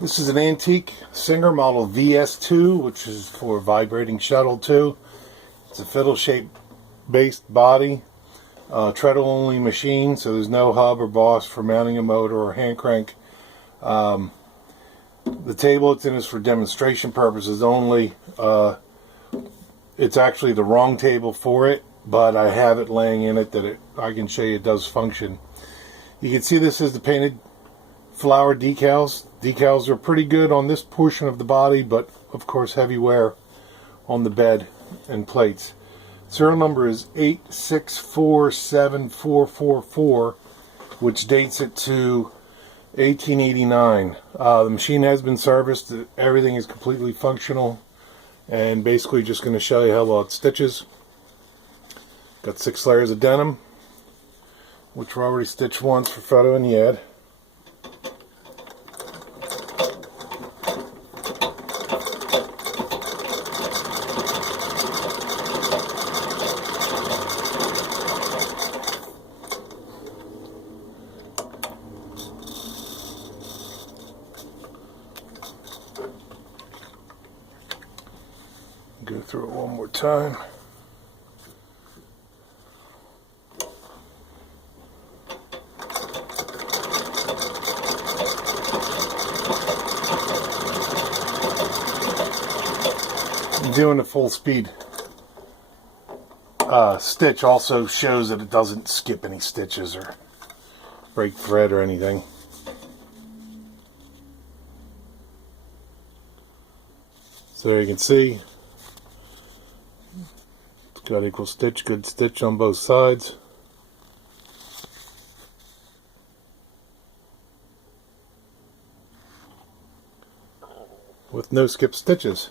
This is an antique Singer model VS2, which is for vibrating shuttle too. It's a fiddle shaped based body, treadle only machine, so there's no hub or boss for mounting a motor or hand crank. The table it's in is for demonstration purposes only. It's actually the wrong table for it, but I have it laying in it that I can show you it does function. You can see this is the painted flower decals. Decals are pretty good on this portion of the body, but of course heavy wear on the bed and plates. Serial number is 8647444, which dates it to 1889. The machine has been serviced. Everything is completely functional, and basically just going to show you how well it stitches. Got 6 layers of denim, which were already stitched once for photo in the ad. Go through it one more time. Doing the full speed stitch also shows that it doesn't skip any stitches or break thread or anything. So there you can see it's got equal stitch, good stitch on both sides. With no skip stitches.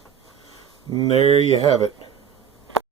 And there you have it.